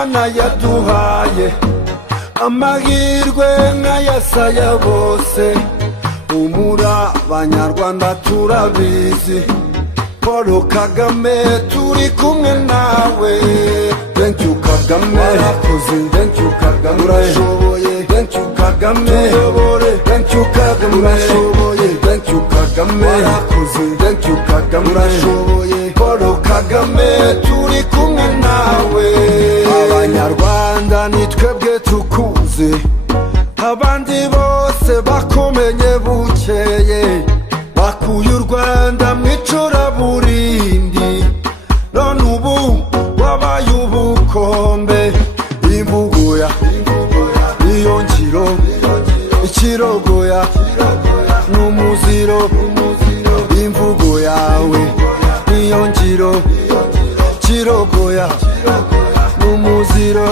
imana yaduhaye amahirwe nk'ayasaya bose. Umura abanyarwanda turabizi, Paul Kagame turi kumwe nawe. Thank you Kagame, warakoze. Thank you Kagame, urashoboye. Thank you Kagame, tuyobore. Thank you Kagame, urashoboye. Thank you Kagame, warakoze. Thank you Kagame, urashoboye. Paul Kagame turi kumwe nawe. Abanyarwanda ni twebwe tukuze, abandi bose bakumenye bukeye. Bakuye u Rwanda mu icuraburindi, none ubu wabaye ubukombe. Imvugo ya niyo ngiro, ikirogoya n'umuziro. Imvugo yawe niyo ngiro, kirogoya n'umuziro.